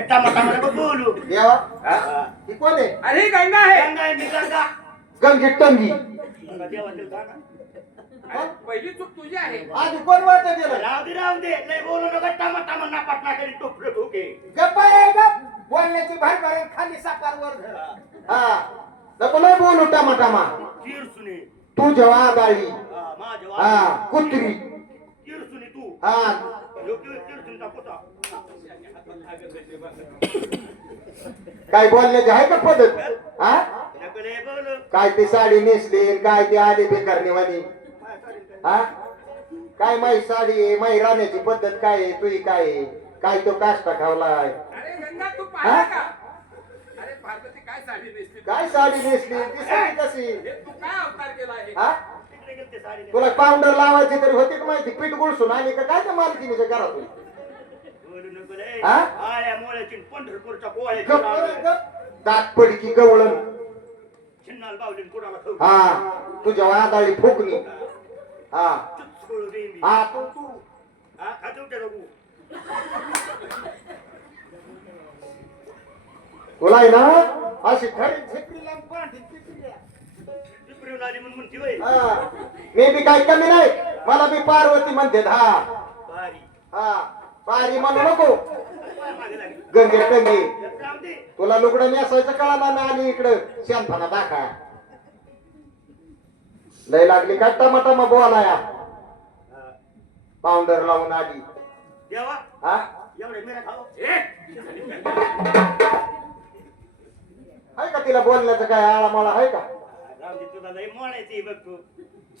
Tomato नको बोलू. देवा हा. ही कोण आहे? अरे गंगा आहे. गंगा आहे, मी गंगा. गंगी टंगी गंगा देवातील गंगा. अरे, पहिली चूक तुझी आहे. आधी कोण वाटत गेलं? राहू दे लय बोलू नका. टमाटा म्हणा पाटणा करी टोपलं ठोके. गप्प आहे गप. बोलण्याची भार भरेल खाली साकार वर धर. हा नको नाही बोलू टामा तीर सुने. तू जेव्हा आदाळी माझ्या हा कुत्री तीर सुने तू. हा योग्य तीर सुनता पोता. काय बोलण्याची आहे का पद्धत? हा नकले बोल. काय ती साडी नेसली काय ती आली बेकार निवानी हा काय माई साडी आहे माई राहण्याची पद्धत काय आहे तुझी काय आहे काय तो काष्टा खावलाय अरे गंगा तू पाहिला का? अरे पार्वती काय साडी नेसली? काय साडी नेसली ती साडी कशी हे तू काय अवतार केला आहे? हा तिकडे गेलते साडी. तुला पावडर लावायची तरी होती का माहिती पीठ गुळसून आली का काय त्या मालकीनीच्या घरातून बोलू नको लय. हा? आळ्या मोळ्याची पंढरपूरच्या पोळ्याची गप्प लावली. रे गप्प. दात पडकी गवळण छिन्नाल बावलीन कुणाला खाऊ. हा तुझ्या वादाळी फुकणी हा चुचकुळ रेंबी. हा तू तू हा खातो त्या बघू. तुला आहे ना अशी खरी झेपली लांब पांढरी पिपरी आहे. पिपरीहून आली म्हणून म्हणते होय. हा मी बी काही कमी नाही मला बी पार्वती म्हणते हा बारी. हा पारी म्हणू नको पाय मागे लागली. गंगे टंगे राहू दे. तुला लुगडं नेसायचं कळाला ना आली इकडं शांतपणा दाखा लय लागली काय टमाटमा बोलाया हा. पावडर लावून आली देवा हा एवढे मेरा खाऊ. आहे का तिला बोलण्याचं काय आळामाळा आहे का राहू दे तुला लय मोडायची बघ तू.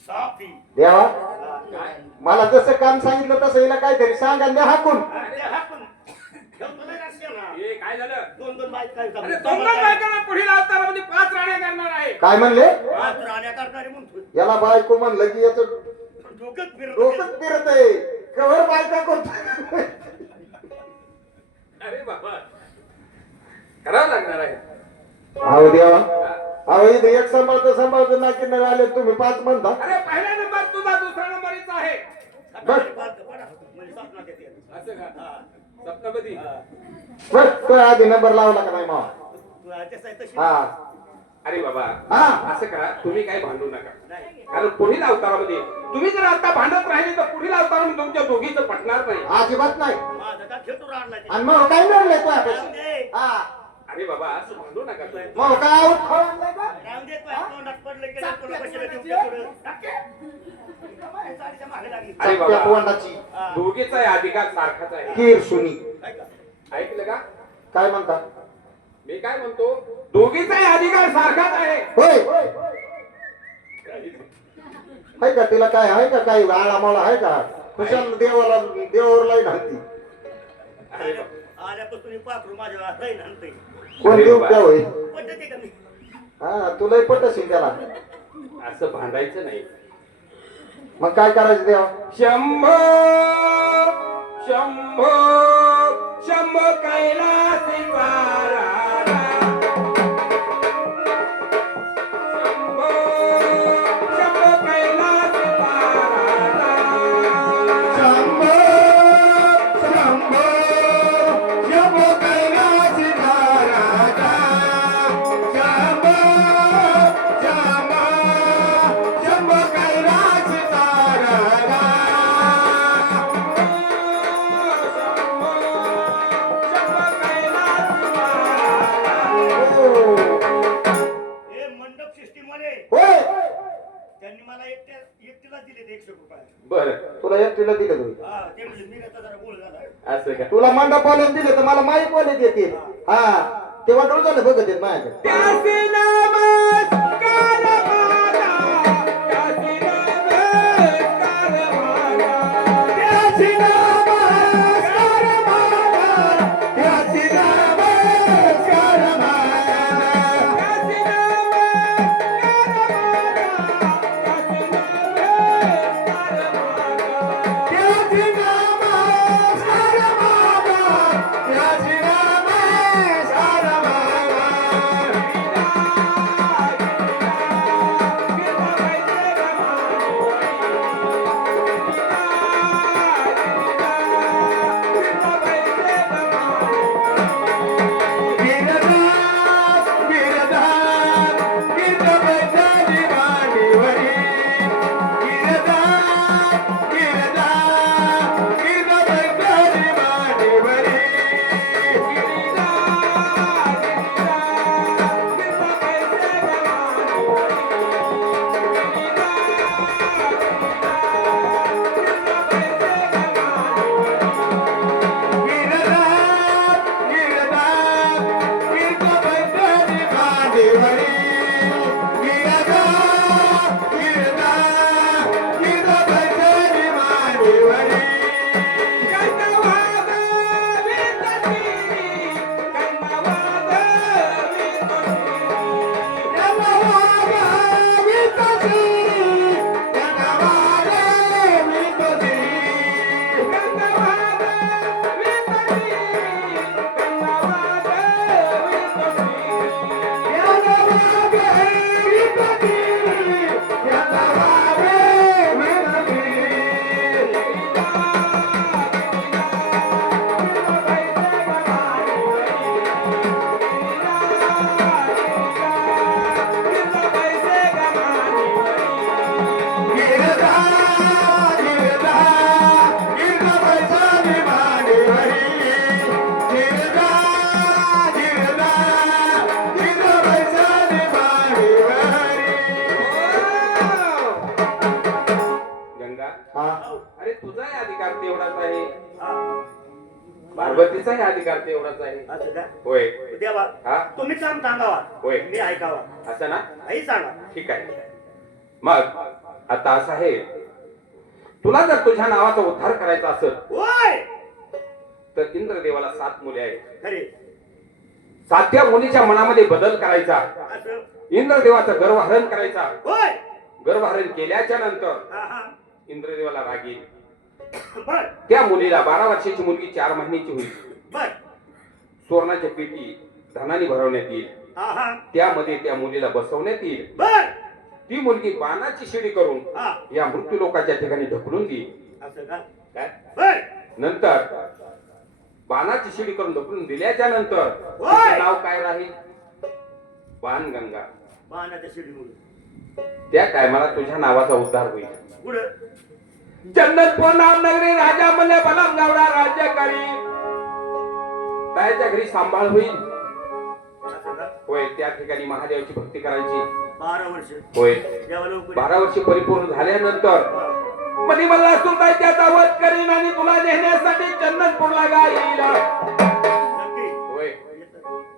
साफी. देवा हा. काय? मला जसं काम सांगितलं तसं हिला काहीतरी सांगा द्या हाकून हा, ते हाकून. ठेवतो लय रस्त्याला. हे काय झालं? दोन बाईक काय अरे दोन बायकांना पुढील अवतारामध्ये 5 राण्या करणार आहे. काय म्हणले हात राण्या करणारे म्हणतो. याला बायको म्हणलं की याच डोकंच फिरत डोकंच फिरत आहे कवर बायका करतो अरे बाबा करावं लागणार आहे. अहो देवा अहो इथे एक सांभाळतो नाकी नवे आले तुम्ही 5 म्हणता अरे पहिला नंबर तुझा दुसरा नंबर इथं आहे. म्हणजे स्वप्नात येते. असं का? हा. सप्तपदी. हा. बस तो आधी नंबर लावला का नाही मग तू तसं आहे तशी. हा अरे बाबा हा. असं करा तुम्ही काही भांडू नका नाही. कारण पुढील अवतारामध्ये तुम्ही जर आता भांडत राहिले तर पुढील अवतारामध्ये तुमच्या दोघीचं पटणार नाही. अजिबात नाही माझा का खेटू राडला ते. आणि मग काय म्हणलंय तू राहून आता? दे. हा अरे बाबा असं भांडू नका तुम्ही. मग काय आऊट खाऊ आणलंय का राहून दे. तुझ्या तोंडात पडलं की नाही, तुला कशाला देऊ त्या पुढं. टाके. साडीच्या मागे लागली. अरे त्या बाबा तोंडाची हा. दोघीचा अधिकार सारखाच आहे. कीर सुनी काय का? ऐकलं का? काय म्हणता मी काय म्हणतो दोघीचाही अधिकार सारखाच आहे. होय आहे का तिला काय आहे का काही आळामाळा आहे का खुशाल देवावर लाईन हाती अरे बाबा. आल्यापासून पाखरू माझ्या राहीन आणतंय. कोण अरे देऊ वा. त्या होईल पद्धती का मी? हा तुलाही पटशील त्याला असं भांडायचं नाही. मग काय करायचं देवा शंभो शंभो शंभो कैलासी वारा शंभो शंभो कैलासी वारा शंभो शंभो शंभो कैलासी महाराजा शंभो शंभो शंभो कैलासी महाराजा हे मंडप सिस्टीम मध्ये होय त्यांनी मला एकटीला दिले 100 रुपये. बर तुला एकटीला दिलं तुम्ही हा ते म्हणजे मी आता जरा गोळ झाला. असं का? तुला मंडपाला दिलं तर मला माईक वाले देतील हा तेव्हा डोळ झालं बघत येत माझ्याकडे त्यासी नमस्कार माझा त्यासी नमस्कार माझा त्याची नमस्कार मागा, त्याची नमस्कार मागा. त्यासी नमस्कार माझा त्यासी नमस्कार माझा त्याची नमस्कार मागा, त्याची नमस्कार मागा. पार्वतीचाही अधिकार तेवढाच आहे. असं का होय. देवा हा तुम्ही काम सांगावा होय. मी ऐकावा असं ना. आई सांगा ठीक आहे. मग आता असं आहे, तुला जर तुझ्या नावाचा उद्धार करायचा असेल होय तर इंद्रदेवाला 7 मुले आहेत. खरे 7व्या मुलीच्या मनामध्ये बदल करायचा, असं इंद्रदेवाचं गर्वहरण करायचा. होय गर्वहरण केल्याच्या नंतर हा हा इंद्रदेवाला राग येईल. बर त्या मुलीला 12 वर्षाची मुलगी 4 महिन्याची होईल. बर सुवर्णाची पेटी धनाने भरवण्यात येईल. हा हा त्यामध्ये त्या मुलीला बसवण्यात येईल. बर ती मुलगी बाणाची शिडी करून हा या मृत्यू लोकांच्या ठिकाणी ढकलून देईल. असं का काय? बर नंतर बाणाची शिडी करून ढकलून दिल्याच्या नंतर होय. तिचं नाव काय राहील? बाणगंगा. बाणाच्या शिडीमुळे त्या टायमाला तुझ्या नावाचा उद्धार होईल. पुढं जन्नतपूर नामनगरी राजा मल्ले बलंगावडा राज्यकारी त्याच्या घरी सांभाळ होईल. असं का होय. त्या ठिकाणी महादेवाची भक्ती करायची. 12 वर्ष होय. देवा लवकर 12 वर्ष परिपूर्ण झाल्यानंतर मनी मला सुद्धा त्याचा वध करीन आणि तुला नेण्यासाठी जन्नतपूरला येईल. नक्की होय.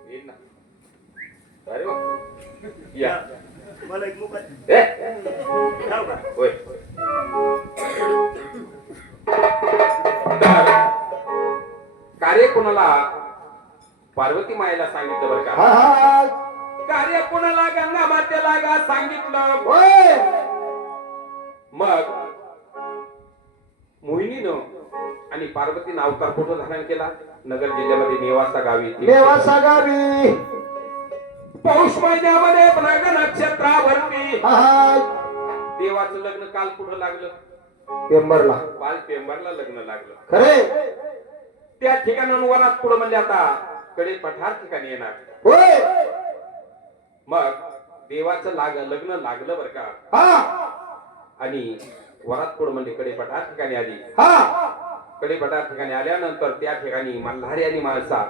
येईल ना. अरे वा. या. मला एक मुखात ए. जाऊ का होय. तर कार्य कोणाला पार्वती मायेला सांगितलं बरं हा का? हा कार्य कोणाला गंगा मातेला का सांगितलं. होय. मग मोहिनीनं आणि पार्वतीनं अवतार कुठं धारण केला? नगर जिल्ह्यामध्ये नेवासा गावी. नेवासा गावी पौष महिन्यामध्ये मृग नक्षत्रावरती हा हा देवाचं लग्न काल कुठं लागलं? पेंबरला काल पेंबरला लग्न लागलं. खरे त्या ठिकाणाहून वरात पुढे म्हणजे आता कडे पठार ठिकाणी येणार. होय. मग देवाचं लग्न लागलं बरं का. हा आणि वरात पुढे म्हणजे कडे पठार ठिकाणी आली. हा कडे पठार ठिकाणी आल्यानंतर त्या ठिकाणी मल्हारी आणि माणसा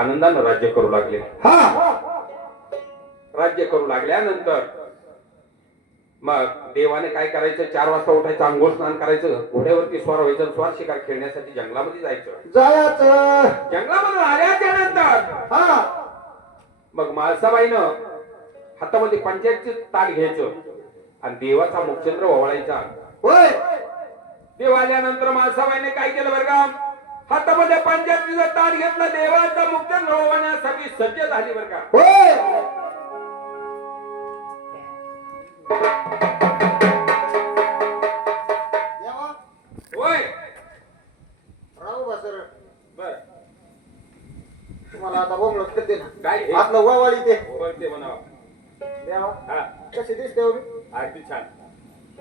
आनंदानं राज्य करू लागले. हा राज्य करू लागल्यानंतर मग देवाने काय करायचं? 4 वाजता उठायचं, आंघोळ स्नान करायचं, घोड्यावरती स्वार व्हायचं, स्वार शिकार खेळण्यासाठी जंगलामध्ये जायचं. जायचं जंगलामध्ये आल्याच्या नंतर हा मग माळसाबाईनं हातामध्ये पंचायतचे ताट घ्यायचं आणि देवाचा मुखचंद्र ओवाळायचा. होय. देव आल्यानंतर माळसाबाईने काय केलं बरं का? हातामध्ये पंचायतीचं ताट घेतलं, देवाचा मुखचंद्र ओवाळण्यासाठी सज्ज झाली बरं का. होय. होय. राहू बा सर बर. तुम्हाला आता बोंबलं करते ना काय हे? आपलं वावाळी ते ओळखते म्हणावं. देवा हा. कशी दिसते हो मी? अगदी छान.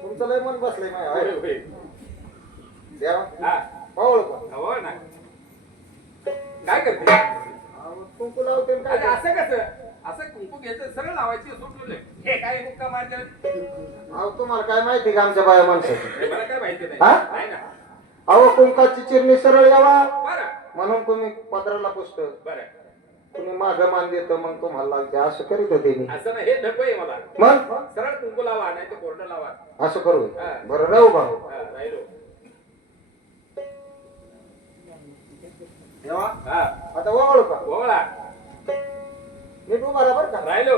तुमचं लय मन बसलंय होय, माझ्या होय. देवा हा. पावळ पण हो ना. काय करते? कुंकू लावते आणि अरे काय असं कसं? असं कुंकू घ्यायचं, सरळ लावायची, सुटले. हे काय हुक्का मारते? अहो तुम्हाला काय माहिती का आमच्या बाया माणसाची? मला काय माहिती नाही. हा? नाही ना. अहो कुंकाची चिरणी सरळ यावा बरं. म्हणून तुम्ही पत्राला पुस्तक बरं. तुम्ही मागं मान देत मग तुम्हाला लागते असं करीत होते मी. असं नाही, हे नको आहे मला. मग सरळ कुंकू लावा, नाही तर कोरडं लावा. असं करू हा. बरं राहू बा हा, राहिलो. देवा हा. आता वावळ का ओवळा. नीट उभा राहा बरं का राहिलो.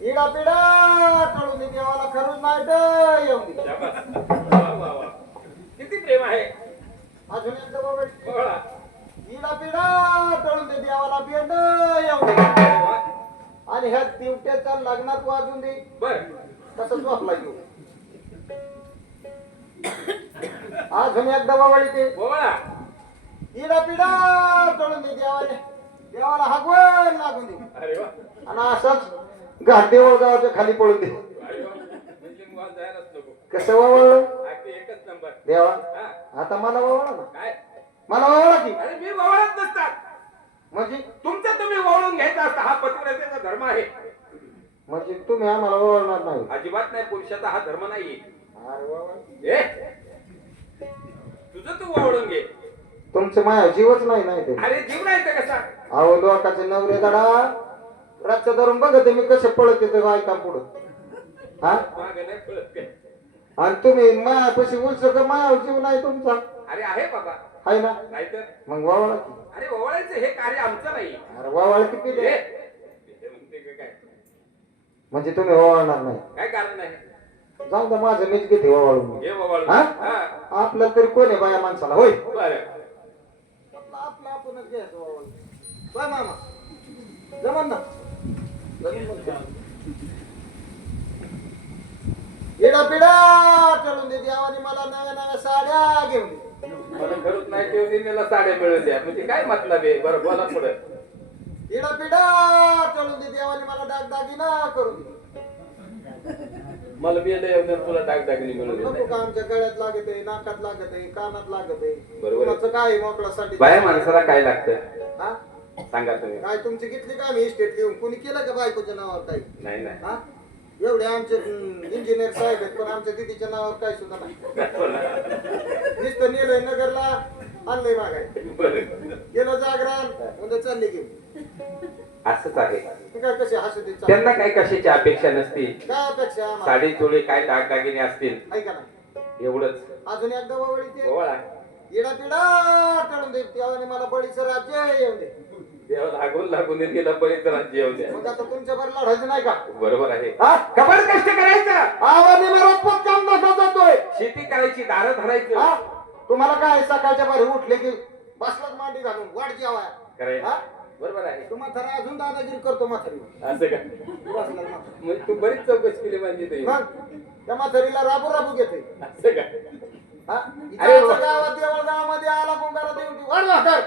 इडा पिडा टळून दे देवाला खरूच नाही तर येऊन दे शाबास. वा, वा, वा. किती प्रेम आहे. अजून एकदा बाबा ओवळा. इडा पिडा टळून दे देवाला बेंड येऊन दे अरे वा. आणि ह्या दिवट्याच्या लग्नात वाजून दे बरं. तसंच वापला घेऊ अजून एकदा बाबा ते ओवळा. इडा पिडा टळून दे देवाला हागवण लागून दे अरे वा. आणि असंच घाटदेवळ गावाच्या खाली पळून दे अरे वा. म्हणजे मग जायलाच नको. कसं वावळलं अगदी एकच नंबर. देवा हा. आता मला वावळा ना काय? मला वावळा की अरे मी वळत नसतात. म्हणजे तुमचं तुम्ही वळून घ्यायचा असता. हा पतिव्रतेचा धर्म आहे. म्हणजे तुम्ही आम्हाला वावळणार नाही अजिबात नाही. पुरुषाचा हा धर्म नाही. अरे वा. ए तुझं तू वळून घे. तुमचं माया जीवच नाही ते अरे जीव नाही तर कसा? अहो लोकांचे नवरे दाडा रातच्या धरून बघत मी कसे पळत येतो बायका पुढं हा मागं नाही पळत काय. आणि तुम्ही मायापाशी उलस का माया जीव नाही तुमचा अरे आहे बाबा. हाय ना नाहीतर मग वावळा की. अरे ओवाळायचं हे कार्य आमचं नाही. अरे वावळ किती हे, पिले हे म्हणते का काय म्हणजे तुम्ही वावळणार नाही. काय कारण नाही. जाऊ द्या माझं मीच घेते वावळून. हे ओवाळू. हा? हा आपलं तरी कोण आहे बाया माणसाला होय बरं. आपलं आपणच घ्यायचं वावळून. होय मामा जमन ना येडा पिढा चढून दे देवाने मला नव्या नव्या साड्या घेऊन दे. मला घरून नाही ठेवली मला साड्या मिळून द्या म्हणजे काय मतलब आहे. बरं बोला पुढे. येडा पिढा चढून दे देवाने मला दागदागिना करून दे. मला बेड येऊन तुला टाकटाकली मिळून नको देत का आमच्या गळ्यात लागत आहे नाकात लागत आहे कानात लागत आहे बरोबर आहे. कुणाचं काय मोकळासाठी बाया माणसाला काय लागतं हा सांगा तुम्ही. काय तुमची घेतली का मी इस्टेट घेऊन कोणी केलं का बायकोच्या नावावर काही नाही नाही हा एवढे आमचे इंजिनियर साहेब आहेत पण आमच्या दिदीच्या नावावर काय सुद्धा नाही नुसतं नेलंय नगरला आणलंय मागाय बरं. गेलं जागरण उद्या चालले घेऊन असंच आहे. ते काय कसे हसू दे त्यांना काय कशाची अपेक्षा नसती. काय अपेक्षा आम्हाला? साडी चोळी काय दागदागिने असतील ऐका ना एवढंच. अजून एकदा वळी ते ओवाळा. येडा पिढा टळून दे देवाने मला बळीचं राज्य येऊन दे. देव लागून लागून गेला बळीचं राज्य येऊ द्या. मग आता तुमच्या बरं लढायचं नाही का बरोबर आहे. हा कबड कष्ट करायचं. आवाने मला पण काम नका जातोय शेती करायची दारं धरायचं हा तुम्हाला काय सकाळच्या बारी उठले की बसलाच मांडी घालून वाट जेवाय करायचं. हा बरोबर आहे. तू म्हातारा अजून दादागिरी करतो म्हातारी असं का बसला म्हातारा. म्हणजे तू बरीच चौकशी केली म्हणजे तुम्ही. मग त्या म्हातारीला राबू राबू घेते असं का हा अरे वा. इथं गावात देवळ गावामध्ये आला कुंभारा देऊन ती वाढ म्हातार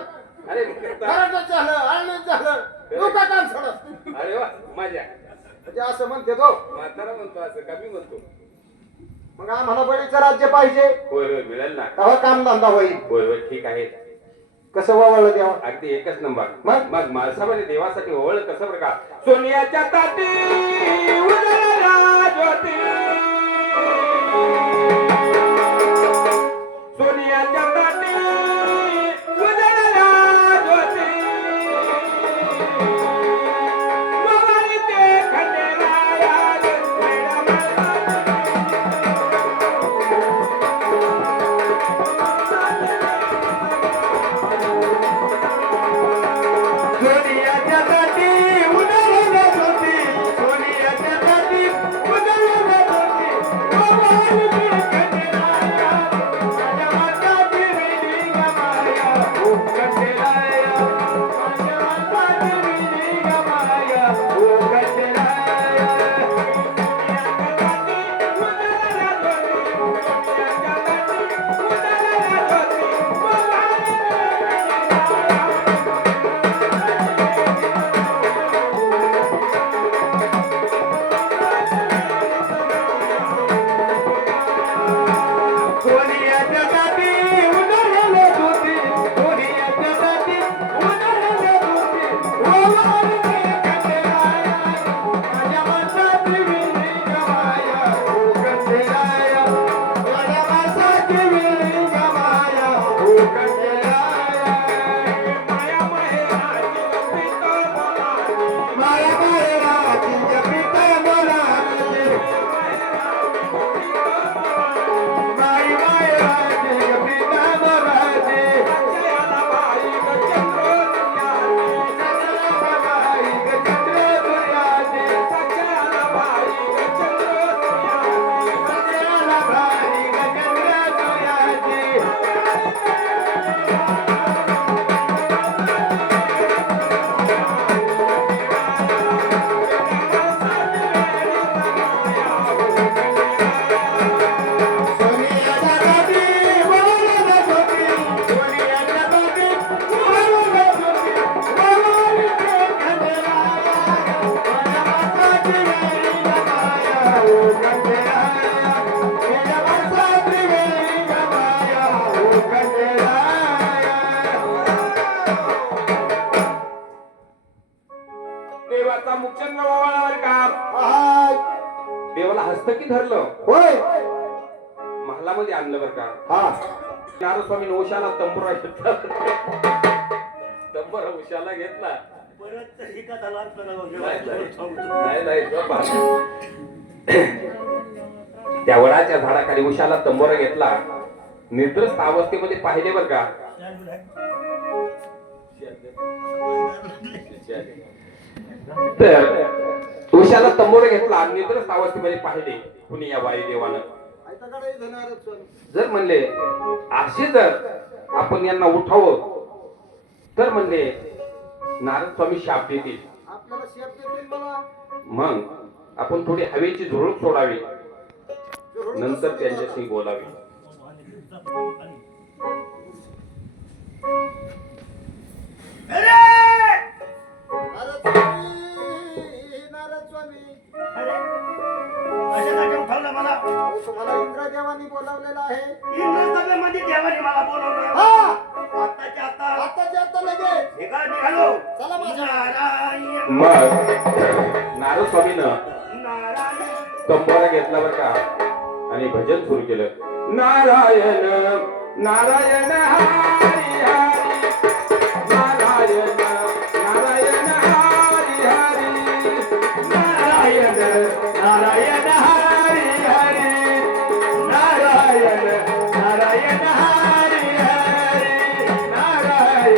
अरे घरातच झालं आळणीच झालं लोका काम सोडत अरे वा माझ्या म्हणजे असं म्हणते तो म्हातारा म्हणतो असं कमी म्हणतो. मग आम्हाला बळीचं राज्य पाहिजे होय होय मिळेल ना. तेव्हा काम धंदा होईल होय होय ठीक आहे. कसं वावळलं देवा अगदी एकच नंबर. मग? मग माणसामध्ये देवासाठी ओवळ कसं बरं का. सोनियाच्या ताटी उजळला ज्योती. सोनियाच्या ताटी उजळला ज्योती. मवाली ते खंडेराया सोनियाच्या ताटी उजळला ज्योती. सोनियाच्या ताटी उजळला ज्योती. मवाली ते खंडेराया माझ्या माताची वेली गमाया. ओ खंडेराया माझ्या माताची वेली गमाया. ओ खंडेराया सोनियाच्या ताटी उजळला ज्योती. सोनियाच्या ताटी उजळला ज्योती. मवाली सोनियाच्या ताटी उजळला ज्योती. सोनियाच्या ताटी उजळला ज्योती. मवाली ते खंडेराया माझ्या माताची वेली गमाया. ओ खंडेराया माझ्या माताची वेली गमाया. ओ खंडेराया माया माहेराची पिता बोलाची. माया माहेराची पिता बोलाची. माई माहेराची पिता बोलाची. सच्याला बाई ग चंद्रोदयाची. सच्याला बाई ग चंद्रोदयाची. सच्याला बाई ग चंद्रोदयाची. सच्याला बाई ग चंद्रोदयाची. सोनियाच्या ताटी उजळला ज्योती. सोनियाच्या ताटी उजळला ज्योती. मवाली ते खंडेराया माझ्या माताची वेली गमाया. ओ खंडेराया माझ्या माताची वेली गमाया. ओ खंडेराया. देवाचा मुखचंद्र वावळावर का हाय देवाला हस्तकी धरलं होय महालामध्ये आणलं बरं का. हा नारस्वामी उशाला तंबुरा घेतला. तंबुरा उशाला घेतला. परत ही कथा लाट करावं नाही नाही गप्पा. त्या वडाच्या झाडाखाली उशाला तंबोरा घेतला. निद्रस्त अवस्थेमध्ये पाहिले बरं का तर उशाला तंबोरा घेतला आणि निद्रस्त अवस्थेमध्ये पाहिले कुणी या वाई देवानं. जर म्हणले असे जर आपण यांना उठावं तर म्हणले नारद स्वामी शाप देतील. मग आपण थोडी हवेची झुळूक सोडावी, नंतर त्यांच्याशी बोलावी. कशासाठी उठवलं मला? तुम्हाला इंद्रदेवानी बोलावलेलं आहे. इंद्रसभेमध्ये देवाने मला बोलवलं. आत्ताच्या आता आताच्या आता लगेच निघालो. चला माझ्या. नारायण मग नारद स्वामीनं नारायण तंबोरा घेतला बरं का आणि भजन सुरू केलं. नारायण नारायण हरी हरी, नारायण नारायण हरी हरी, नारायण नारायण हरी हरी, नारायण नारायण हरी हरी, नारायण नारायण हरी हरी, नारायण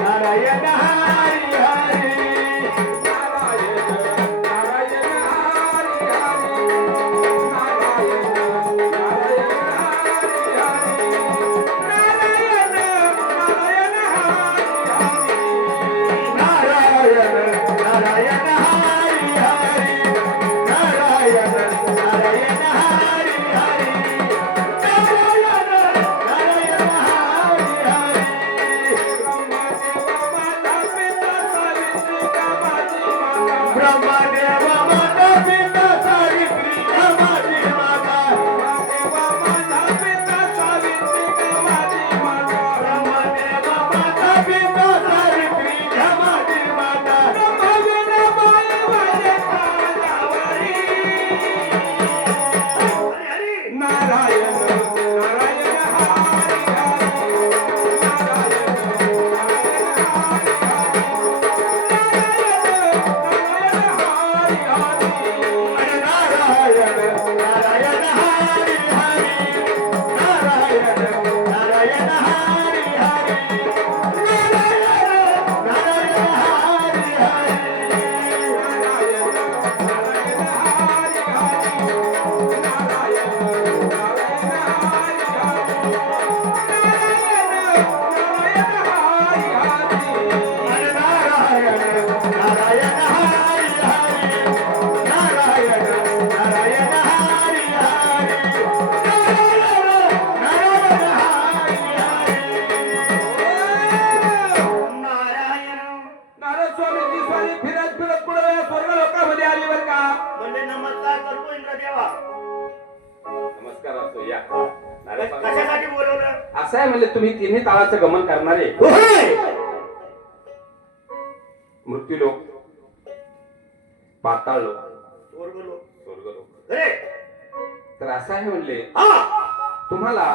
नारायण हरी कशासाठी बोलवलं? असं आहे म्हणजे तुम्ही तिन्ही ताळाचं गमन करणारे मृत्यूलोक, पाताळ लोक, स्वर्गलोक. तर असं आहे म्हणले तुम्हाला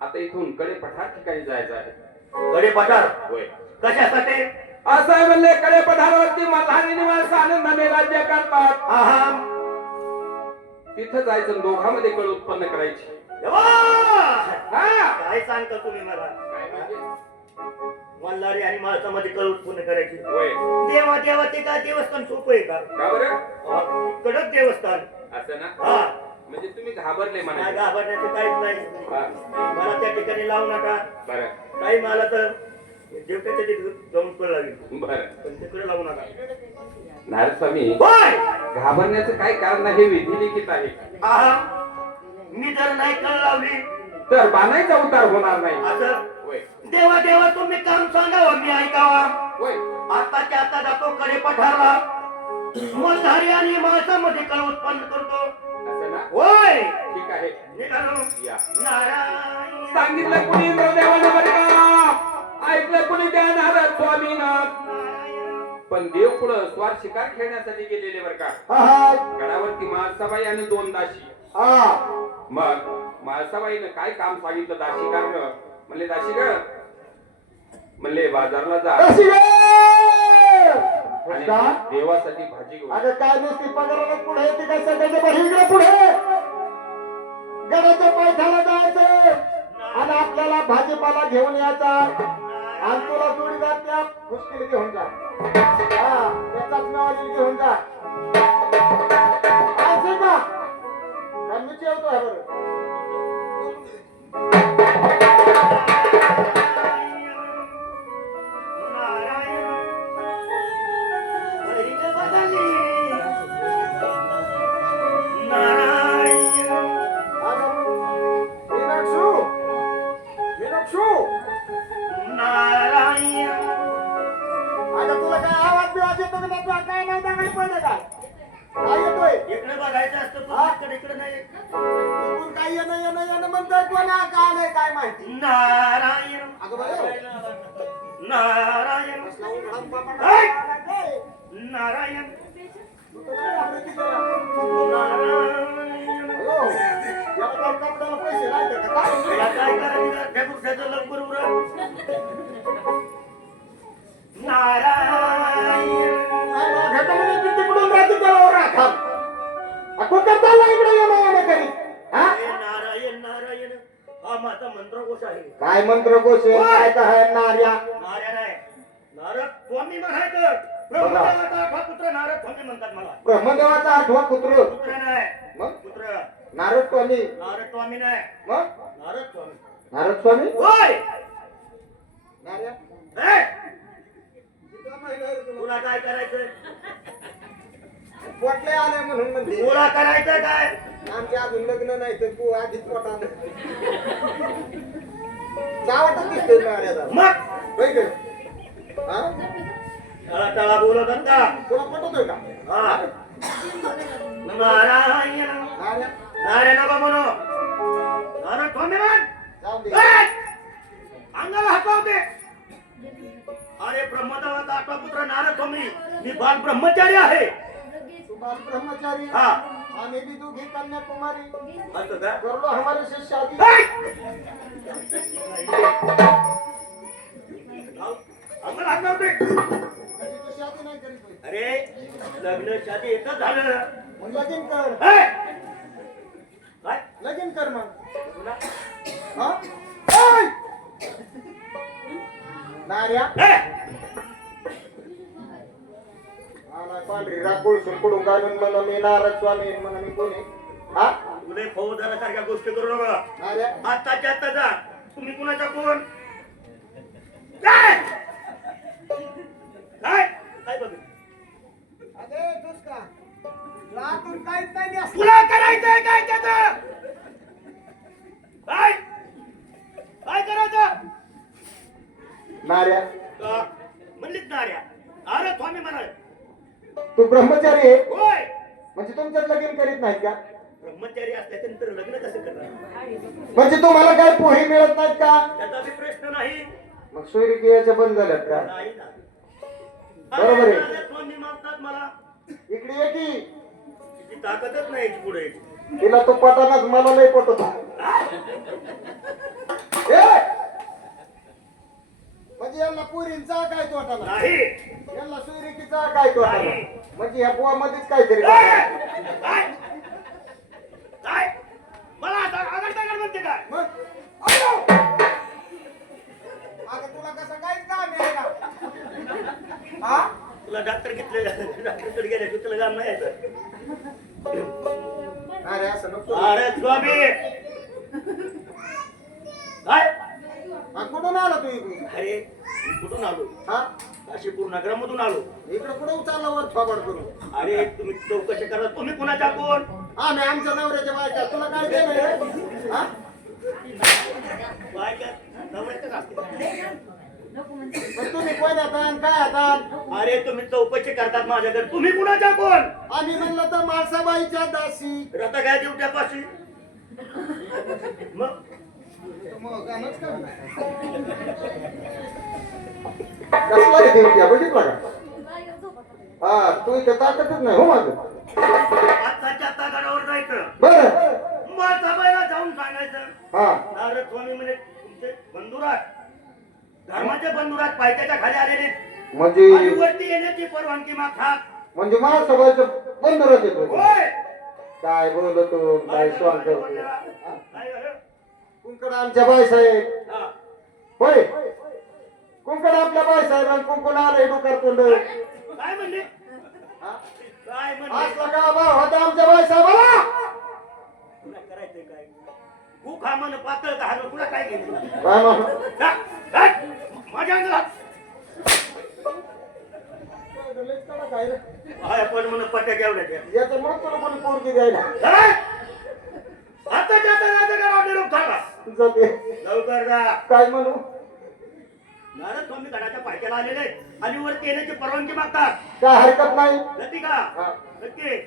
आता इथून कडे पठार ठिकाणी जायचं आहे. कडे पठार? होय. कशासाठी? असं आहे म्हणले कडे पठारावरती मल्हारी निवास आनंदाने राज्य करतात. तिथं जायचं, दोघांमध्ये कळ उत्पन्न करायची. काय सांगता तुम्ही मला? मल्हारी आणि माणसामध्ये कळ उत्पन्न करायची? देवा देवा ते काय देवस्थान सोपं आहे का? कडक देवस्थान असं ना. हा म्हणजे तुम्ही घाबरले म्हणा. घाबरण्याचं काहीच नाही. मला त्या ठिकाणी लावू नका. बरं. काही मला तर जेवट्याच्या तिथे जाऊन कळ लागेल. बरं. पण तिकडे लावू नका. नारद स्वामी, घाबरण्याचं काय कारण आहे? विधी लिखित आहे. मी जर नाही कळ लावली तर बाणाचा उतार होणार नाही. असं देवा देवा तुम्ही काम सांगावं, मी ऐकावा. होय. आताच्या आता जातो कडे पठारला, मल्हारी आणि माणसामध्ये कळ उत्पन्न करतो. असं ना. होय. ठीक आहे. निघालो. या. नारायण. सांगितलं कुणी इंद्रदेवानं बरं का, ऐकलं कुणी त्या नारद स्वामीनं. पण देव पुढं स्वार शिकार खेळण्यासाठी गेलेले बरं का. गडावरती माळसाबाई आणि 2 दाशी. मग माळसाबाईनं काय काम सांगितलं दाशीकारनं? म्हणले दाशी ग, म्हणले बाजारला जा आणि देवासाठी भाजी घेऊन. अगं काय नसते पगाराला पुढे ते काय सगळ्याच्या बहिणीकडे पुढे गडाच्या पायथ्याला जायचं आणि आपल्याला भाजीपाला घेऊन यायचा आणि तुला जोडीदार त्या मुश्किल घेऊन जा. हा त्याचाच नावाने घेऊन जा. असं का मी जेवतो आहे बरं. आता तुला काय आवाज बिवाज येतो का तुला काय नाही दाखल पडलं का काय येतोय इकडे बघायचं असतं हा? इकडे नाही इकडून काय येणं म्हणतोय कोणा काय नाही काय माहिती. नारायण अगं बाई, नारायण कसला उघडा बाबा. ऐ! ए, नारायण तू तर काय घाबरत नाही जरा. नारायण हो, याला काय कपड्याला पैसे नाही का काय? तुला काय करायचं त्या पुरुषाचं लवकर उरक. नारायण तिकडून राहते त्याला राखा. कुठं चालला इकडे येणं करी हा? हे नारायण नारायण हा माझा मंत्रकोश आहे. काय मंत्रकोश आहे काय तर आहे नार्या नारायण आहे नारद स्वामी म्हणायचं. ब्रह्मदेवाचा आठवा पुत्र नारद स्वामी म्हणतात मला. ब्रह्मदेवाचा आठवा पुत्र पुत्र नाही मग पुत्र नारद स्वामी नारद स्वामी नाही मग नारद स्वामी नारद स्वामी होय. नार्या ए! तुला काय करायचंय पोटले आले म्हणून म्हणते तुला करायचंय काय आमचे अजून लग्न नाही तर तू आधीच पोटात चावटच दिसतोय नार्याचा मग होय गं? हा टाळा टाळा बोलत का तुला पटवतोय का हा नारायण नार्या नारायण बाबा म्हणू नारद स्वामी म्हण. जाऊ दे ए! अंगाला हातवते. अरे ब्रह्मदेवाचा आठवा पुत्र नारद स्वामी मी बाल ब्रह्मचारी आहे. तू बाल ब्रह्मचारी हा आम्ही भी दुखी कन्याकुमारी असं का कर लो हमारे से शादी ए! अंगाला हातवते. अशी तू शादी नाही करीत होय. अरे लग्न शादी एकच झालं. मग लगीन कर ए! काय लगीन कर मग तुला हा ओय! नार्या ए! आला पांढरी राखोळ सुडकुडून घालून म्हणा मी नारद स्वामी म्हणा मी कोणी हा तुले फौजदारासारख्या गोष्टी करू नका. नार्या आत्ताच्या आत्ता जा. तुम्ही कुणाच्या कोण काय काय काय बघ अरे दुसका लातूर काहीच नाही द्यास. तुला करायचंय काय त्याचं काय काय करायचं नार्या का? म्हणलीच नाऱ्या अरे स्वामी म्हणाल तू ब्रह्मचारी आहे होय म्हणजे तुमच्यात लगीन करीत नाहीत का ब्रह्मचारी असल्यानंतर लग्न कसं करणार म्हणजे तुम्हाला काय पोहे मिळत नाहीत का त्याचा बी प्रश्न नाही मग सूर्यकियाच्या बंद झाल्यात का नाही ना. बरोबर आहे. अरे स्वामी मारतात मला इकडे ये की तिची ताकदच नाही याची पुढे तिला तो पटानाच मला नाही पटत म्हणजे यांना पुरींचा काय तोटा नाही नाही यांना सूर्यकीचा काय तोटा नाही म्हणजे ह्या बुवा मध्येच काहीतरी काय काय मला आता आगड म्हणते काय मग आता तुला कसं काहीच काम आहे का हा तुला डॉक्टर घेतले डॉक्टरकडे गेले की तुला काम नाही यायचं अरे असं नको अरे स्वामी काय हा, कुठून आला तू इकडून अरे मी कुठून आलो हा काशीपूर नगरामधून आलो इकडे कुठं उचलला वर थोबड करून अरे तुम्ही चौकशी करा तुम्ही कुणाच्या कोण आम्ही आमच्या नवऱ्याच्या बायका तुला काय देणं रे? हा बायका नवऱ्याच्याच असते. पण तुम्ही कोणात आहात, काय आता अरे तुम्ही चौकशी करतात माझ्याकडे तुम्ही कुणाच्या कोण आम्ही म्हणलं तर माळसाबाईच्या दासी रथ काय दिवट्यापाशी मग मग गाणंच का? कसला रे देवट्या बघितला का हा तू इथं ताकदच नाही हो माझं आत्ताच्या आता गडावर जायचं बरं माझा बायला जाऊन सांगायचं हा नारद स्वामी म्हणे तुमचे बंधुराज धर्माचे बंधुराज पायथ्याच्या खाली आलेले आणि म्हणजे वरती येण्याची परवानगी मागतात म्हणजे महासभाचं बंदरच येतो होय काय बोलतो काय स्वांग करतो काय झालं? कुंकड आमच्या बाईसाहेब हा. होय कुंकड आपल्या बाईसाहेब कुंकड आले डोकार तोंड काय म्हणले काय म्हणले असला का भाव होता आमच्या बाईसाहेबाला तुला करायचंय काय तू खा म्हण पातळ का हरव तुला काय घेतलं काय म्हणू? माझ्या अंगाला हाय पण म्हणून पट्ट्या केवढ्या त्या याच्यामुळे तुला कोणी पोरगी द्यायला आता जाता गाडा निरोप झाला जाते लवकर जा काय म्हणू नारद स्वामी गडाच्या पायथ्याला आलेले आणि वरती येण्याची परवानगी मागतात काय हरकत नाही नक्की का हा. नक्की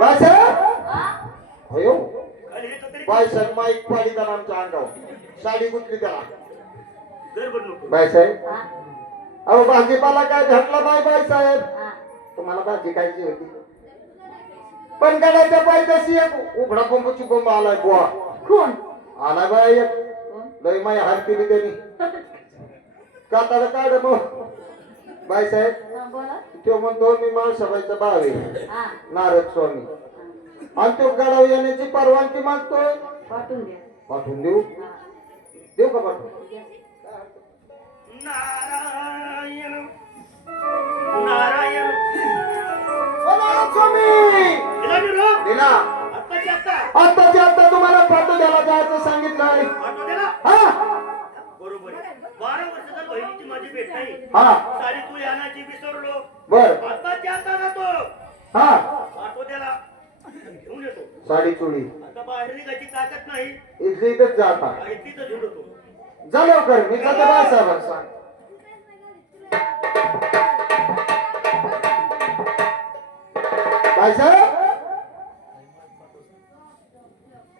बाईसाहेब अयो खाली येतो तरी बाईसाहेब माईक पाडी त्याला आमच्या अंगावर साडी गुतली त्याला गडबड नको बाईसाहेब अहो भाजीपाला काय भेटला नाही बाईसाहेब तुम्हाला भाजी खायची होती पण गडाच्या पायथ्याशी एक उघडा बोंबची बोंब आलाय बुवा कोण आला बाय एक लय माय हात केली त्यांनी काताला काढ मग बाईसाहेब हा, बोला तो म्हणतो मी माळसबाईचा भाव आहे हा नारद स्वामी आणि तो गडावर येण्याची परवानगी मागतोय पाठवून द्या पाठवून देऊ हा. देऊ का पाठवून नारायण नारायण स्वामी दिला निरोप दिला आत्ताच्या आत्ता आत्ताच्या आत्ता तुम्हाला पाठवू द्यायला जायचं सांगितलंय पाठव दिला हा बरोबर आहे. 12 वर्षाचा बहिणीची माझी भेट नाही हा साडी तू यानाची विसरलो बर आत्ताच्या आता जातो हा पाठव त्याला घेऊन येतो साडी चोळी आता बाहेर निघायची ताकद नाही इथली इथंच जाता तिथं झुंडतो जा लवकर मी जातो बाळासाहेबांना सांग बाळासाहेब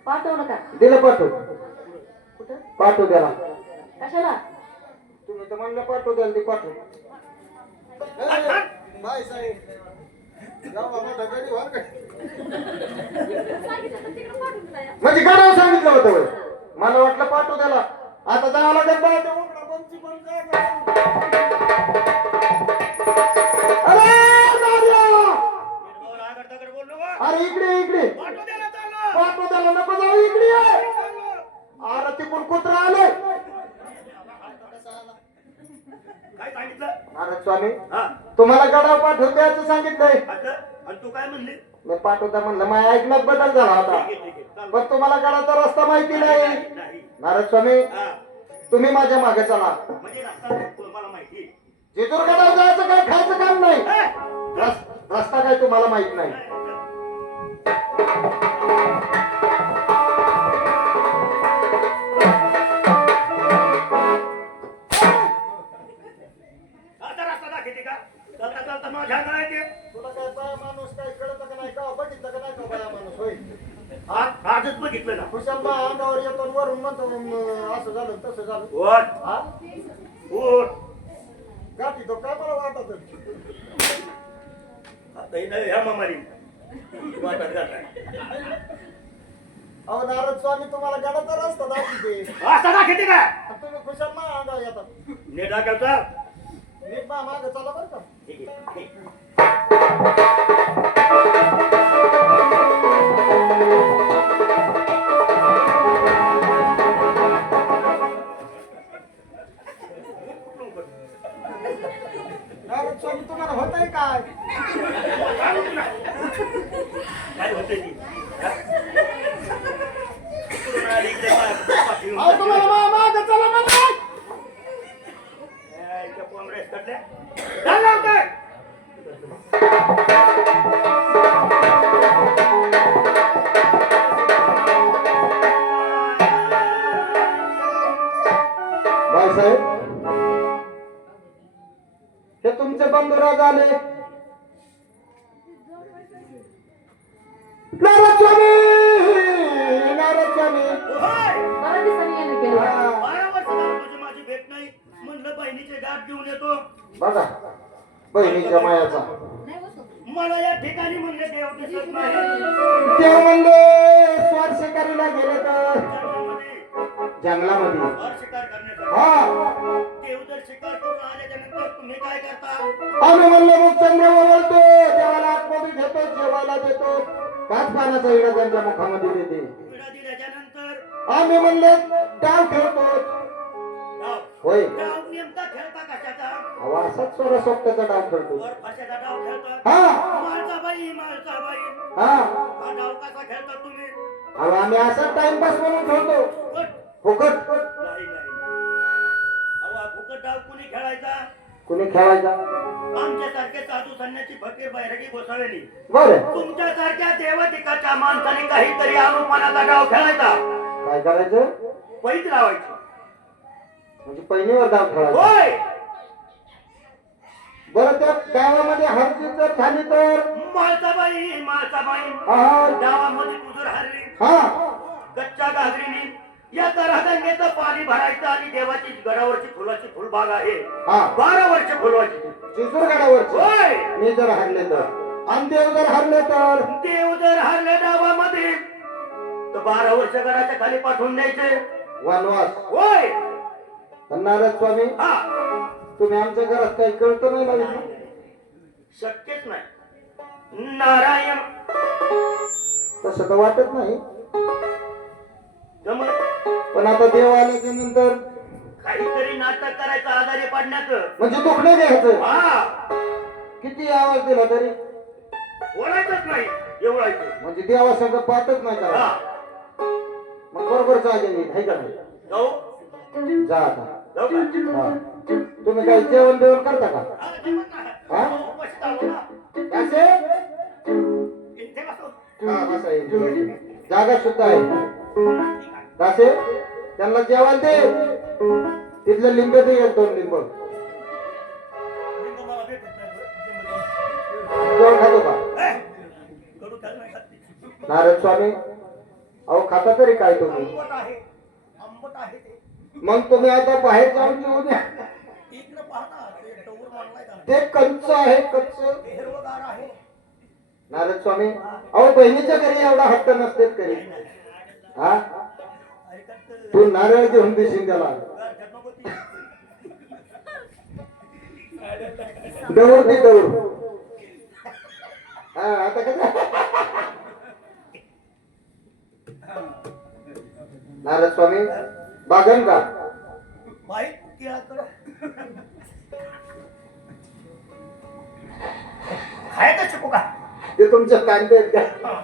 पाठवलं का दिलं पाठव कुठं पाठव द्याला कशाला तुम्ही तर म्हणलं पाठव द्याल ते पाठव म्हणजे गडावर सांगितलं होतं होय. मला वाटलं पाठव द्याला आता जावं लागेल बा, ते उघडा बंदची बंद जागा. अरे नार्या! निर्भावर आगड दगड बोललो बा. अरे इकडे इकडे पाठव त्याला चाललो. पाठव द्याला नको जाऊ इकडे ये. चाललो. अरे तिकडून कुत्रा आले काय सांगितलं नारद स्वामी हा तुम्हाला गडावर पाठवून द्यायचं सांगितलंय आता आणि तू काय म्हणली मी पाठवता म्हणलं माझ्या ऐकण्यात बदल झाला होता ठीक आहे चाललो. पण तुम्हाला गडाचा रस्ता माहिती नाही नाही नारद स्वामी हा तुम्ही माझ्या मागे चला म्हणजे रस्ता मला माहिती जेजूर गडावर जायचं काय खायचं काम नाही आहे. रस्ता काय तुम्हाला माहित नाही आता रस्ता दाखवते का चालता चालता माझ्या अंगाला येते तुला काय बाया माणूस काय कळत का नाही का बघितलं का नाही का बाया माणूस होय आजच बघितलं ना खुशाल बा अंगावर येतो आणि वरून म्हणतो असं झालं तसं झालं उठ हा उठ गाठी तो काय मला वाटत आता ही नवी ह्या मामारी वाटत जाताय अहो नारद स्वामी तुम्हाला गडाचा रस्ता दाखवते रस्ता दाखवते का तुम्ही खुशाल मा अंगावर येतात नीट दाखवता नीट मा मागे चला बरं का ठीक आहे ठीक नारद स्वामी तुम्हाला होतंय काय काय होते ती इकडून आली, इकडे पाठीवर अहो तुम्हाला मा मागे चला म्हणलं इथं काँग्रेस कडल्या चाल लवकर. बाळासाहेब हे तुमचे बंधुराज आले नारद स्वामी नारद स्वामी होय. बरं दिवसांनी येणं केलं 12 वर्ष झालं तुझी माझी भेट नाही म्हणलं बहिणीचे गाठ घेऊन येतो बघा बहिणीच्या मायाचा मला या ठिकाणी म्हणले देव दिसत नाही देव म्हणले स्वार शिकारीला गेले तर जंगलामध्ये जंगलामध्ये वर शिकार करण्यासाठी हा देवदर शिकार करून आल्याच्या नंतर तुम्ही काय करता आम्ही म्हणलो मग चंद्र बोलतो देवाला आतमध्ये घेतो जेवायला देतो 5 पानाचा इडा त्यांच्या मुखामध्ये देते विडा दिल्याच्या नंतर आम्ही म्हणले डाव ठेवतो डाव होय डाव नेमका खेळता कशाचा अहो असाच सोडा सोपट्याचा डाव खेळतो वर फाशाचा डाव खेळता हा माळसाबाई हा हा डाव कसा खेळता तुम्ही अहो आम्ही असाच टाइमपास म्हणून खेळतो फुकट फुकट नाही अहो हा फुकट डाव कुणी खेळायचा कुणी खेळायचा आमच्यासारखे साधू संन्यासी फकीर बैरागी गोसाव्यानी बरं तुमच्यासारख्या देवतिकाच्या माणसाने काहीतरी अनुमानाचा डाव खेळायचा काय करायचं पैज लावायची म्हणजे पहिलीवर डाव खेळायचा होय बरं त्या गावामध्ये हरजीत जर झाली तर माळसाबाई हा डावामध्ये तुझर हरली हा कच्च्या घागरीने या तरागंगेचं पाणी भरायचं आणि देवाची गडावरची फुलाची फुलबाग आहे हा 12 वर्ष फुलवायची चिसूरगडावरची होय मी जर हरले तर आणि देव जर हरले तर देव जर हरले डावामध्ये तर 12 वर्ष गडाच्या खाली पाठवून द्यायचे वनवास होय नारद स्वामी हा तुम्ही आमच्या घरात काही कळतं नाही ना शक्यच नाही नारायण तसं तर वाटत नाही जमत पण आता देव आल्याच्या नंतर काहीतरी नाटक करायचं आजारी पडण्याचं म्हणजे दुखणं घ्यायचं हा किती आवाज दिला तरी बोलायचंच नाही एवढायचं म्हणजे देवा सगळं पाहतच नाही हा का मग बरोबर जागे येईल है का नाही जाऊ जा आता जाऊ का हा. तुम्ही काही जेवण बिवण करता का हा, जेवण नाही. हा? उपाशी आलो ना. असे इथे बसू. हा बसा येईल. जागा सुद्धा आहे ठीक आहे. दासे त्यांना जेवायला दे तिथलं लिंब दे 1-2 लिंब लिंबू मला भेटत नाही बरं. जेवण खातो का ए, कडू त्याला नाही खात. नारद स्वामी अहो खाता तरी काय तुम्ही आंबट आहे ते मग तुम्ही आता बाहेर जाऊन जेवून या इकडं पाहा ना ते टवूर मारलाय का ते कंच आहे कंच ते हिरवगार आहे नारद स्वामी अहो बहिणीच्या घरी एवढा हट्ट नसते करी हा ऐकत तू नारळ घेऊन देशील त्याला गार घेत नको ती. दौड ती दौड हा आता कसं नारद स्वामी बागन का माहित केळाकडं खायचं शिकू का ते तुमच्या कांदे आहेत का हा.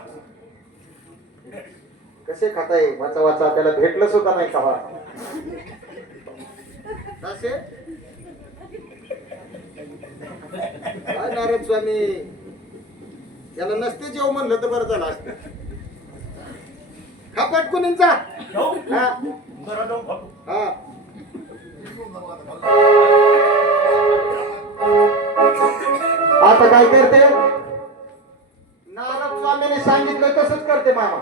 कसे खाताय वाचा वाचा त्याला भेटलं सुद्धा नाही खावा असे काय नारद स्वामी याला नसते जेव म्हणलं तर बरं झालं असतं खा पटकून जा जाऊ हा बरं जाऊ बघू हा आता काय करते नारद स्वामीने सांगितलं तसंच करते मामा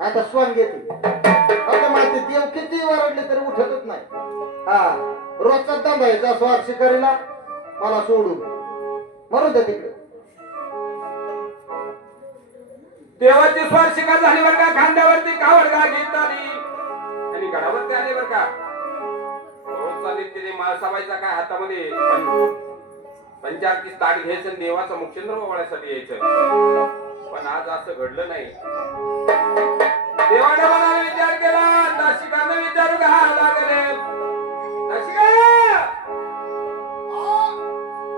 आता स्वान घेते आता माहिती देव किती वरडले तरी उठतच नाही हा रोजचा धंदा आहे जा स्वार शिकारीला मला सोडून म्हणून द्या तिकडे देवाची स्वार शिकार झाली बरं का खांद्यावरती कावडगा घेत आली आणि गडावरती आले बरं का रोज चालीत तिने माळसाबाईचा काय हातामध्ये पंचारतीस ताट घ्यायचं आणि देवाचा मुख्यंद्र ओवाळण्यासाठी यायचं पण आज असं घडलं नाही देवाने मनाने विचार केला नाशिकानं विचारू का लागले नाशिका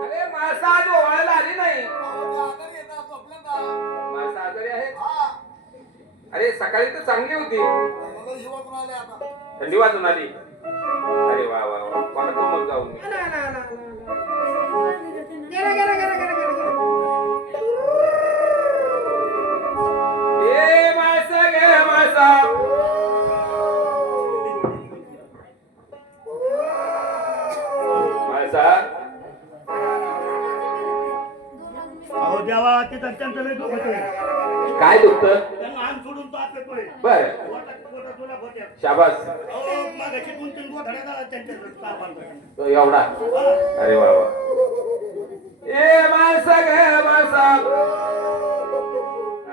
अरे माळसा आज ओवाळायला आली नाही माणसं आजारी आहेत अरे सकाळी तर चांगली होती थंडी वाजून आली अरे वा वा वा पाहतो मग जाऊन ए माणसा गे माणसा माणसा अहो देवा ते त्यांचं लय दुःख होतंय. काय दुखतं त्यांना अंग सोडून तो आत येतोय. बर पोटात तुला होत्या. शाबास अहो, मागाशी 2-3 गोधड्या झाल्या त्यांच्या तापाला. तो एवढा अरे वा वा ए माणसा गे माणसा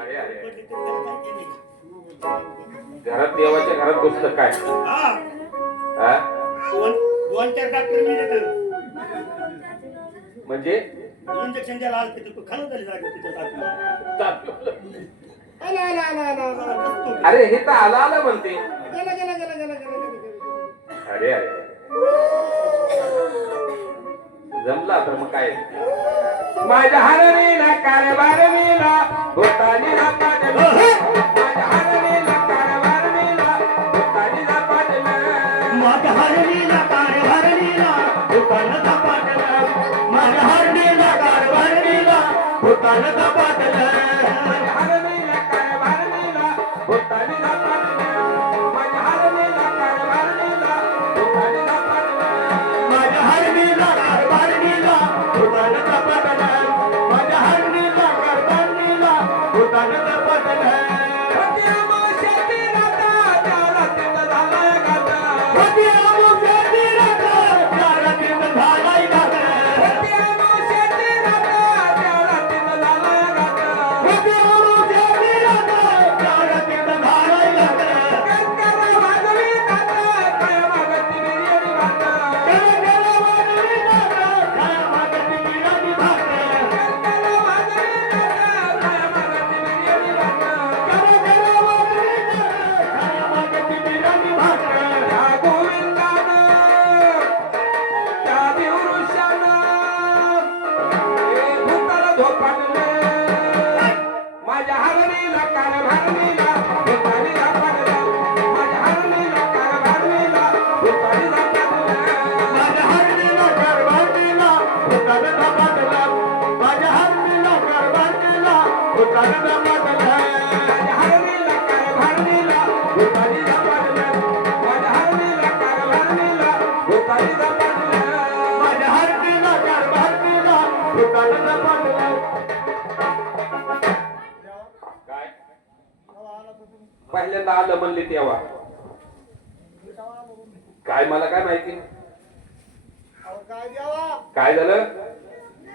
अरे अरे पण ते त्याला काय केलं? घरात देवाच्या घरात घुसलं काय हा हा? दोन चार डॉक्टर मी देतो म्हणजे इंजेक्शन द्यायला आलं तिथे तू खाली झाली जागा तिथे टाकलं. चालतं. आला आला आला आला आला बसतो. अरे हे तर आला आला म्हणते गेला गेला गेला गेला गेला गेला. अरे अरे जमला तर मग काय माझ्या हरणीला कारभारणीला भूतानीला पाडलं माझ्या हरणीला कारभारणीला भूतानीला पाडलं माझ्या हरणीला कारभारणीला भूतानचा पाटला माझ्या हरणीला कारभारणीला भूतानचा पाटला माझ्या हरणीला कारभारणीला भूतानीला पाडलं माझ्या हरणीला कारभारणीला भूतानीला पाडलं माझ्या हरणीला कारभारणीला भूतानचा पाटला माझ्या हरणीला कारभारणीला भूतानचा पाटला होती अमावस्येची रात्र, त्या रात्रीत झालाय घात. होती अमावस्येची रात्र, त्या रात्रीत झालाय घात. होती अमावस्येची रात्र, त्या रात्रीत झालाय घात. होती अमावस्येची रात्र, त्या रात्रीत झालाय घात. कंकर वाजवी दात, काय मागती बिर्याणी भात. केला वाजवी दात, काय मागती बिर्याणी भात. कंकर वाजवी दात, काय मागती बिर्याणी भात. केला वाजवी दात, काय मागती बिर्याणी भात. त्या गोविंदानं, त्या दिवृषानं, हे भूताला झोपाटलं. माझ्या हरणीला कारभारणीला भूतानीला पाडलं. माझ्या हरणीला कारभारणीला भूतानीला पाडलं. माझ्या हरणीला कारभारणीला भूतानचा पाटला माझ्या हरणीला कारभारणीला भूतानचा पाटला माझ्या हरणीला कारभारणीला भूतानीला पाडलं. माझ्या हरणीला कारभारणीला भूतानीला पाडलं. माझ्या हरणीला कारभारणीला भूतानचा पाटला काय पहिल्यांदा आलं म्हणले तेव्हा काय मला काय माहिती काय द्यावा काय झालं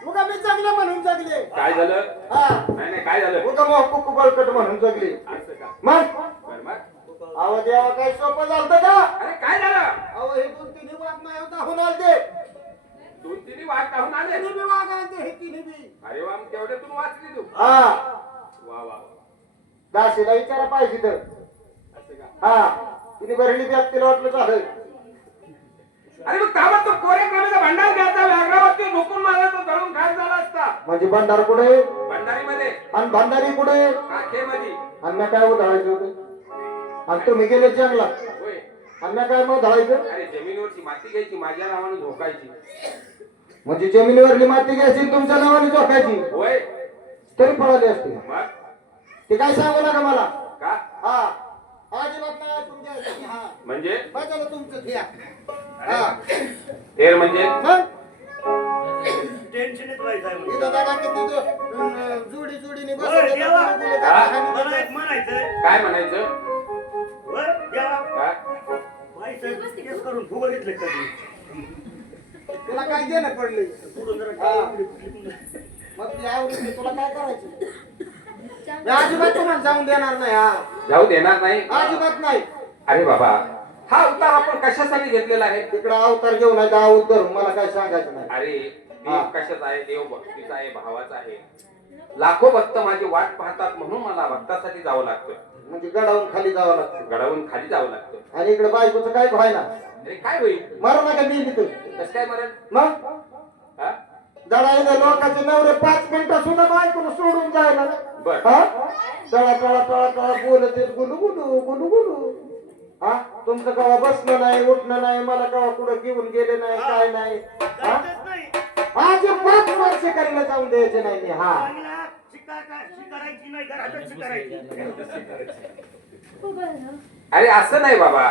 उगा मी जगले म्हणून जगले काय झालं हा नाही नाही काय झालं उगा मोहकुक बळकट म्हणून जगले असं का मग बरं मग अहो देवा काय सोपं झालं का अरे काय झालं अहो हे 2-3 वाघ नाही होता होऊन आलते दोन तिन्ही वाट काढून आले तिन्ही बी वाघ आलते हे तिन्ही बी अरे वा मग तेवढ्यातून वाचली तू हा वा वा दासीला विचारा पाहिजे तर असं का हा तिने भरली बॅग तिला वाटलं झालं अरे मग कामात तो कोऱ्या क्रमाचा भंडार घ्यायचा व्याघ्रावरती झोपून मारायचा जळून खाय झाला असता म्हणजे भंडार कुठे भंडारीमध्ये आणि भंडारी कुठे काखेमध्ये आणि मी काय उधळायचं होतं आणि तुम्ही गेले जंगलात होय आणि मी काय मग धळायचं अरे जमिनीवरची माती घ्यायची माझ्या नावाने झोकायची म्हणजे जमिनीवरली माती घ्यायची तुमच्या नावाने झोकायची होय तरी पळाली असते मग ते काय सांगू नका मला का हा अजिबात नाही तुमच्या हा म्हणजे बघा तुमचं घ्या हा हेर म्हणजे मग टेन्शनच व्हायचं आहे म्हणजे. इथं दादा किती जोडी जोडीने होय, देवा. मला एक बस म्हणायचं काय म्हणायचं होय, देवा. काय व्हायचं केस करून फुगं घेतले कधी तुला काय देणं पडले पुढून जरा हा. टाकून. मग ती आवडते तुला काय करायचं मी अजिबात तुम्हाला जाऊन देणार नाही हा जाऊ देणार नाही अजिबात नाही अरे बाबा हा अवतार आपण कशासाठी घेतलेला आहे तिकडे अवतार घेऊन आहे दहा उतर मला काय सांगायचं नाही अरे हा. देव कशाचा आहे देव भक्तीचा आहे भावाचा आहे लाखो भक्त माझी वाट पाहतात म्हणून मला भक्तासाठी जावं लागतं म्हणजे गडावून खाली जावं लागतं गडावून खाली जावं लागतं आणि इकडे बायकोचं काय व्हायना अरे काय होईल मरू नका मी तू कसं काय मरण मग हा जळायला लोकांचे नवरे 5 मिनिटं सुद्धा बायकोनं सोडून जायला बर हा तळा तळा तळा तळा बोलत येत गुलू गुलू गुलू गुलू हा तुमचं कवा बसणं नाही उठणं नाही मला कवा कुठं घेऊन गेले नाही काय नाही हा जायचंच नाही. आज 5 वर्ष करायला जाऊन द्यायचे नाही मी हा चांगला शिकारायची नाही घरातच शिकारायची अरे असं नाही बाबा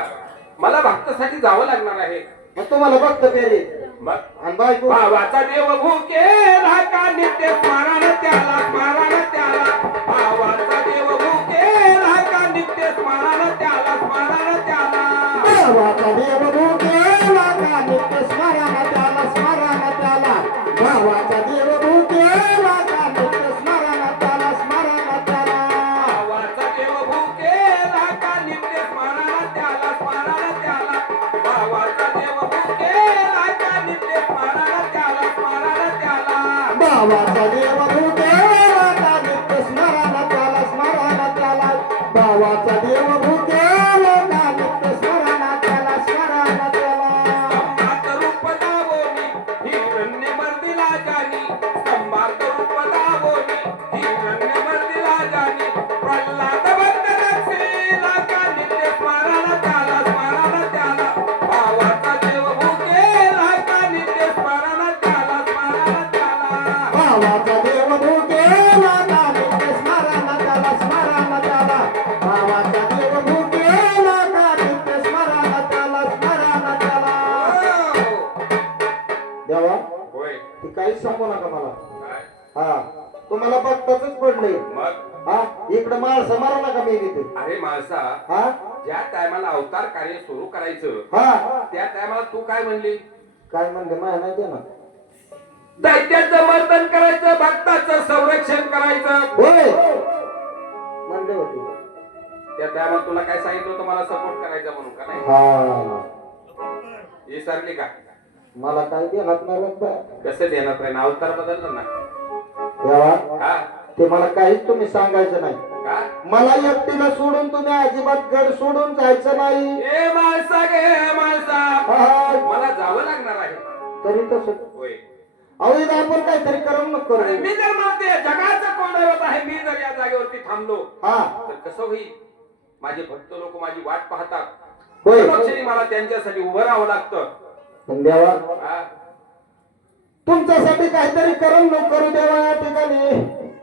मला भक्तासाठी जावं लागणार आहे मग तुम्हाला बघत पेरे मग आणि बायको भावाचा देव भूकेला का नित्य स्मरण त्याला स्मरण त्याला भावाचा देव भूकेला का नित्य स्मरण त्याला स्मरण त्याला भावाचा देव भूकेला का नित्य स्मरण त्याला स्मरण त्याला भावाचा देव भूकेला का नित्य स्मरण त्याला स्मरण त्याला भावाचा देव भूकेला का नित्य स्मरण भावाचा देव भूकेला का नित्य स्मरण त्याला स्मरण त्याला भावाचा देव भूकेला का नित्य स्मरण त्याला स्मरण त्याला स्तंभात रूप दावोनी हिरण्य मर्दिला जानी स्तंभात रूप दावोनी हिरण्य मर्दिला जानी प्रल्हाद वंदन श्रीला का नित्य स्मरण त्याला स्मरण त्याला भावाचा देव भूकेला का नित्य स्मरण त्याला स्मरण त्याला भावाचा देव भूकेला का नित्य स्मरण त्याला स्मरण त्याला भावाचा देव भूकेला का नित्य स्मरण त्याला स्मरण त्याला देवा होय ती काहीच सांगू नका मला काय हा तुम्हाला बघताच पडले मग हा इकडे माणसं मारा नका मी तिथे अरे माणसा हा ज्या टायमाला अवतार कार्य सुरू करायचं हा त्या टायमाला तू काय म्हणली काय म्हणले माया नाही देणार दैत्याचं मर्दन करायचं भक्ताचं संरक्षण करायचं होय म्हणले होते त्या टायमाला तुला काय सांगितलं होतं मला सपोर्ट करायचा म्हणून का नाही हा विसरली का मला काय देणार नाही रे बा. कसं देणार नाही अवतार बदललं ना देवा का ते मला काहीच तुम्ही सांगायचं नाही का मला एकटीला सोडून तुम्ही अजिबात गड सोडून जायचं नाही ए माणसा गे माणसा हा, मला जावं लागणार आहे तरी तसं होय अहो इथं आपण काहीतरी करमणूक अरे करू मी जर म्हणते जगाचं कोण होत आहे मी जर या जागेवरती थांबलो हा तर कसं होईल माझे भक्त लोक माझी वाट पाहतात होय परोक्षणी मला त्यांच्यासाठी उभं राहावं लागतं पण देवा हा? तुमच्यासाठी काहीतरी करमणूक करू देवा या ठिकाणी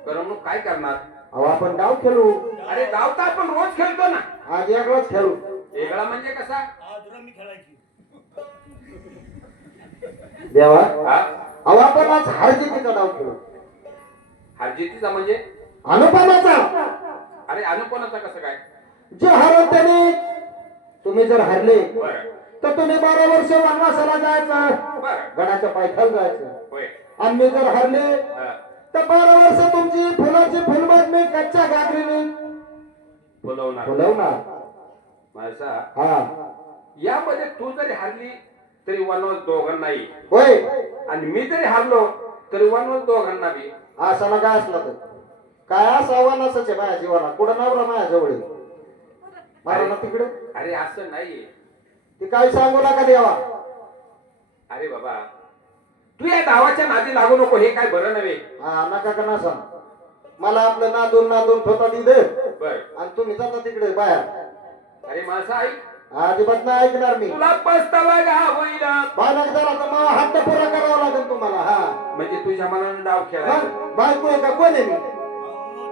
करमणूक काय करणार अहो आपण डाव खेळू अरे गावता आपण रोज खेळतो ना आज वेगळाच खेळू वेगळा म्हणजे कसा आज रमी खेळायची देवा हा? अहो आपण आज हारजितीचा डाव खेळू हारजीतीचा म्हणजे अनुपमाचा अरे अनुपनाचा कसं काय जे हरव त्याने तुम्ही जर हरले बरं तर तुम्ही 12 वर्ष वनवासाला जायचं बरं गडाच्या पायथ्याला जायचं होय आणि मी जर हरले हा. तर 12 वर्ष तुमची फुलाची फुलबाग मी कच्च्या गागरीने बोलवणार फुलवणार माणसा हा यामध्ये तू जरी हारली तरी वनवास दोघांना येईल होय आणि मी जरी हारलो तरी वनवास दोघांना बी असा काय असला तर काय असं आव्हानाच आहे माझ्या जीवाला कुठं नवरा माझ्या जवळ आहे. मारा ना तिकडे अरे असं नाही ती काही सांगू नका देवा अरे बाबा तू या गावाच्या नादी लागू नको हे काय बरं नव्हे हा नका का ना सांग मला आपलं नादून नादून ठोता दे बर आणि तुम्ही जाता तिकडे बाहेर अरे माझा ऐक अजिबात नाही ऐकणार मी तुला पस्तावा का होईल बालक झाला तर मला हट्ट पुरा करावा लागेल तुम्हाला हा म्हणजे तुझ्या मनानं डाव खेळायचा मग बायको आहे का कोण आहे मी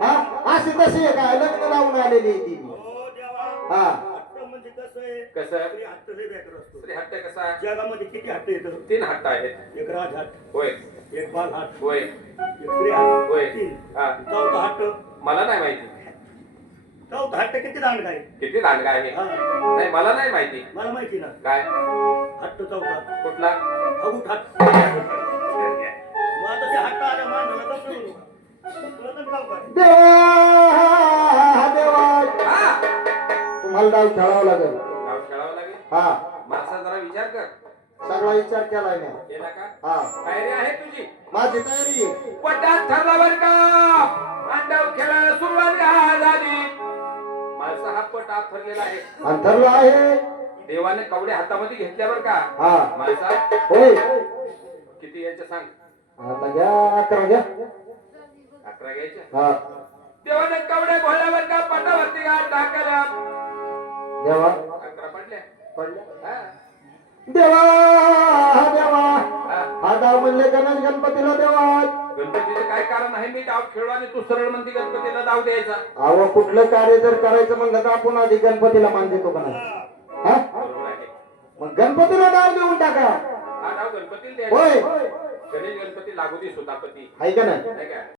हा अशी तशी आहे का लग्न लावून आलेली आहे ती हो देवा हा हट्ट म्हणजे कसं आहे कसं स्त्री हट्ट लय बेकार असतो स्त्री हट्ट कसा जगामध्ये किती हट्ट येतं 3 हट्ट आहेत एक राज हट्ट होय एक बाल हट्ट होय एक स्त्री हट्ट होय 3 हा. चौथा हट्ट मला नाही माहिती चौथा हट्ट किती दांड काय किती दांडगा आहे हा नाही मला नाही माहिती मला माहिती ना काय हट्ट चौथा कुठला अगूट हट्ट मग आता ते हट्ट आल्या माणसाला कसं बोलू कळतं का काय देवा देवा हा तुम्हाला डाव खेळावं लागेल डाव खेळावं लागेल हा माणसा जरा विचार कर सगळा विचार केलाय मी केला का हा काय रे आहे तुझी माझी तयारी आहे पटात ठरला बर का अंडाव खेळायला सुरुवात का झाली माणसा हा पट आत ठरलेला आहे अंतरला आहे देवाने कवडे हातामध्ये घेतल्यावर का हा माणसा होय किती यायचं सांग आता घ्या 11 घ्या 11 घ्यायच्या हा देवाने कवडे भोळल्यावर का पटावरती का टाकल्या देवा 11 पडल्या पडल्या हा. देवा देवा हा. हा डाव म्हणले गणेश गणपतीला देवा गणपतीचं काय कारण आहे मी डाव खेळू आणि तू सरळ म्हणते गणपतीला डाव द्यायचा अहो कुठलं कार्य जर करायचं म्हणलं तर आपण आधी गणपतीला मान देतो का नाही हा बरोबर आहे मग गणपतीला डाव देऊन टाका हा डाव गणपतीला द्यायचा होय गणेश गणपती लागू दे सुतापती आहे का नाही नाही का